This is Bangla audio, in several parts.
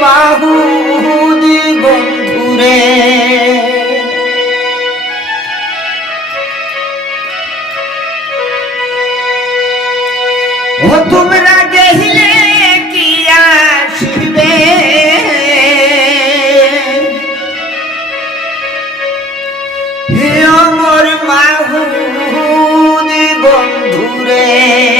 বাহুদি বন্ধুরে। ও তোমরা গেহিলে কি আসবে? হে অমর মাহুদি বন্ধুরে।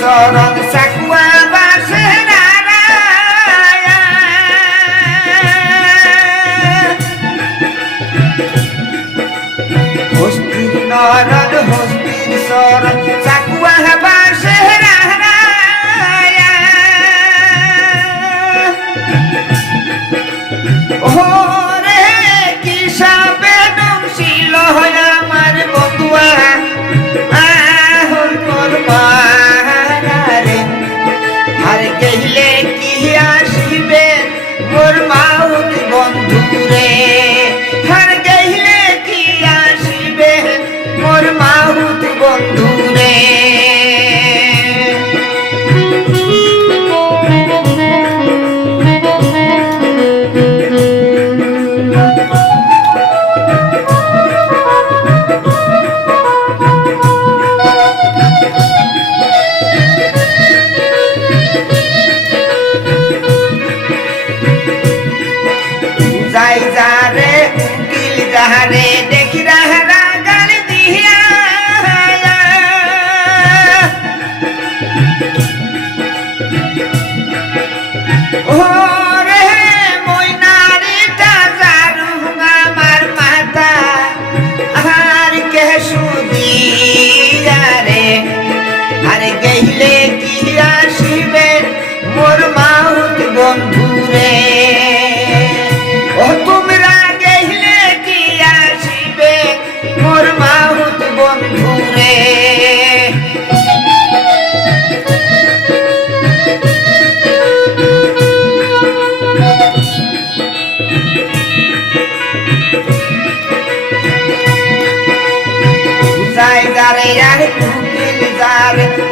Hold on the second one. gotta get you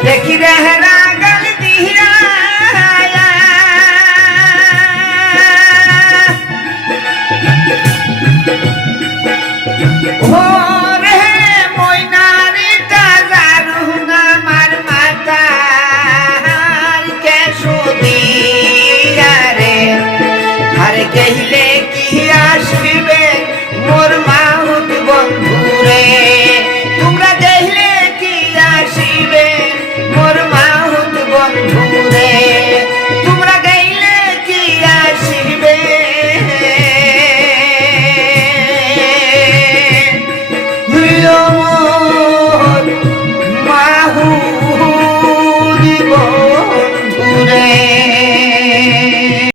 देखी रहना गलती हो रे मोइनारी ताजा रहूंगा मार माता हर के सुनिया रे हर के ही মাহু